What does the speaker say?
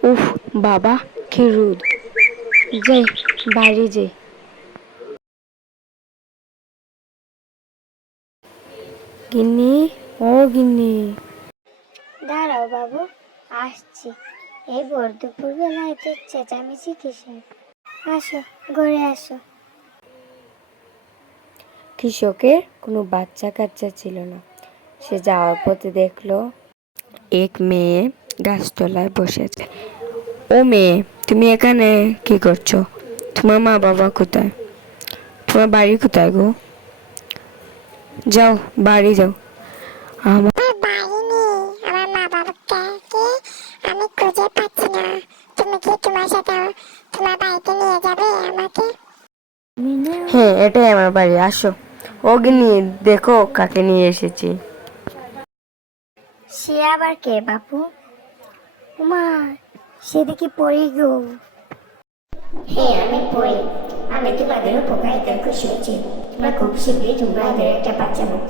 উফ, বাবা কি রোদ! যাই, বাড়ি যাই। গিন্নি, ও গিন্নি। দাঁড়াও বাবু, আসছি। এই ভোর দুপুর বেলায় তো চেঁচামেচি কিসের? আসো, ঘরে আসো। কৃষকের কোনো বাচ্চা কাচ্চা ছিল না। সে যাওয়ার পথে দেখলো এক মেয়ে গাছতলায় বসে আছে। ও মেয়ে, তুমি এখানে কি করছো? তোমার মা বাবা কোথায়? তোমার বাড়ি কোথায় গো? যাও, বাড়ি যাও। আমার আমার বাড়ি নেই, আমার মা বাবাকে আমি খুঁজে পাচ্ছি না। তুমি কি তোমার সাথে তোমার বাড়িতে নিয়ে যাবে আমাকে? হ্যাঁ, এটাই আমার বাড়ি, আসো। ও গিন্নি, দেখো কাকে নিয়ে এসেছি। সে আবার কে বাপু? উমা, সে দেখি পড়ি গো। হ্যাঁ, আমি পড়ি। আমি তোমাদের উপকারিতার খুশি হয়েছি। তোমরা খুব শীঘ্রই তোমরা এদের একটা বাচ্চা মুক্তি